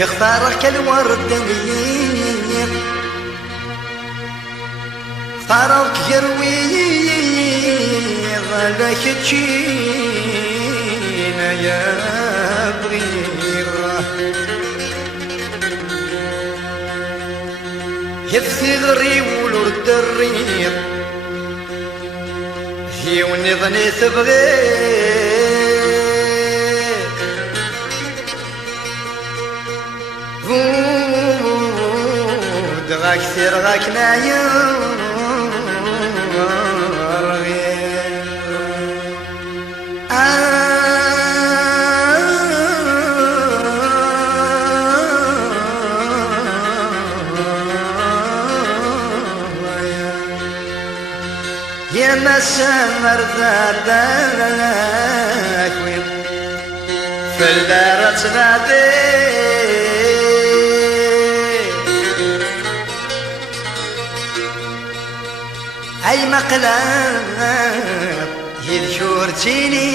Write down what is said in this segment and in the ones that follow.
يختارك الورد اختارك يروي غلك تشينا يا بغيره يفثغري ولرد الريق هي ونظني تبغي غاك سير غاك نايم يا مسامر ذاك وين فلارة تنادي أي مقلب يذكرتيني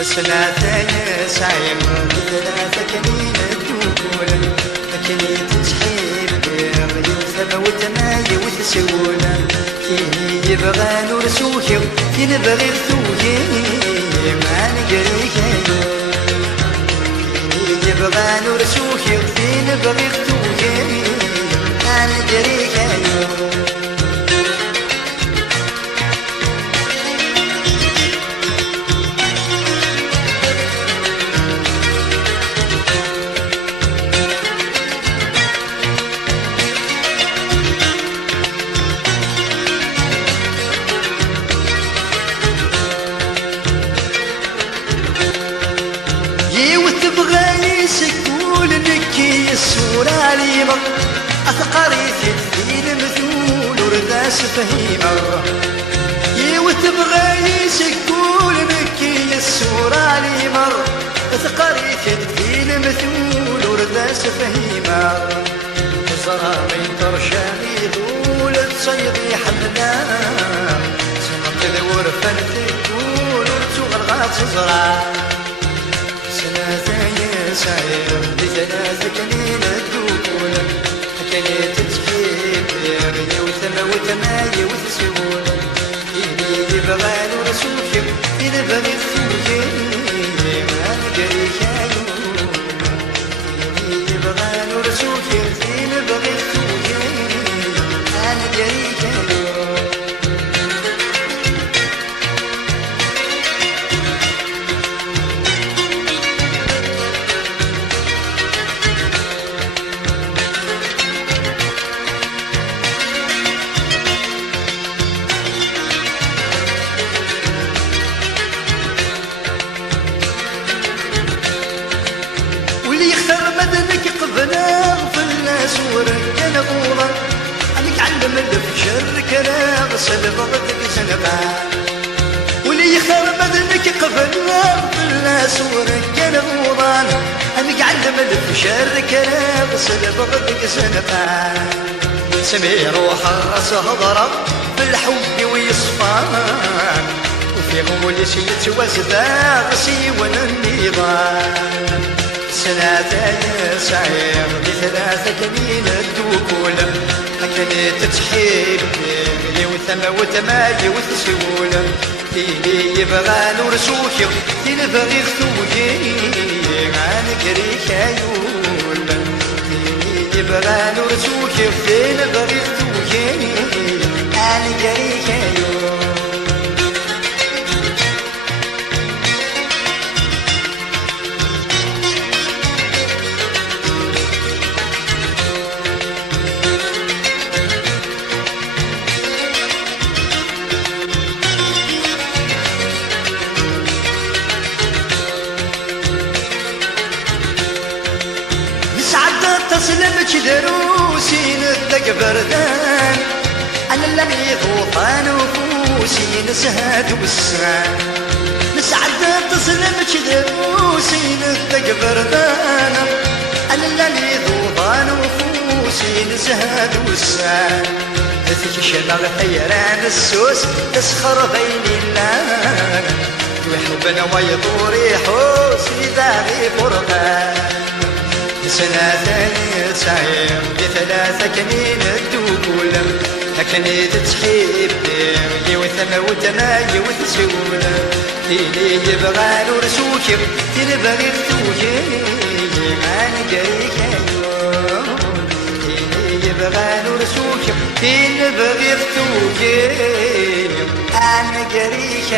بسناتي سايم بثلاثة كنين الدول كني تسحيب يوثب وتماي وتسولا كيني يبغى نور سوكي كيني بغي ثوكي ما نقريك يبغى نور سوكي فين بغي ثوكي ما نقريك سورالي مر أثقري في المثول ورداس فهيمة وتبغى يسكول مكي السورالي مر أثقري في المثول ورداس فهيمة زراري ترشاهي ذول تصيدي حملا سمق الورفة تقول ورتوغرغات تزرع سنازاي ساير بثلاثة كنين الدول كني تتحيب يغني وثما وتماي وتسول إني يبغى نور سوكي إذا بغي ثوكي ما نقري كايون إني يبغى نور سوكي إذا بغي ثوكي ما نقري كايون وركن غوضا أنك علم الفجر كلا غسل بغدك سنبا واللي يختار بدنك قبل الناس وركن غوضا أنك علم الفجر كلا غسل بغدك سنبا سمي روح الراس هضرة بالحب ويصفان وفي غول سيت وزدا غسيون النظام سناتي سعير بثلاثة كنين الدوكول كني تتحيب يوثما وتماي وتسول كيني يبغى نور سوكي كيني بغي ثوكي ما نقري كايول كيني يبغى نور سوكي كيني بغي ثوكي ما نقري كايول تسلمك دروسي ندق بردان أنا اللي غوطان وفوسي نسهد والسان نسعد تسلمك دروسي ندق بردان أنا اللي غوطان وفوسي نسهد والسان تكشم غثيران السوس تسخر بين الله ويحبنا ويطور يحوس يداغي فرقان سنة ثانية سايم بثلاثة كنين الدوكول هكني تتحيب يوثم وتما يوثسول تيلي يبغى نرسوك تنبغي ختوكي عن قريك تيلي يبغى نرسوك تنبغي ختوكي عن قريك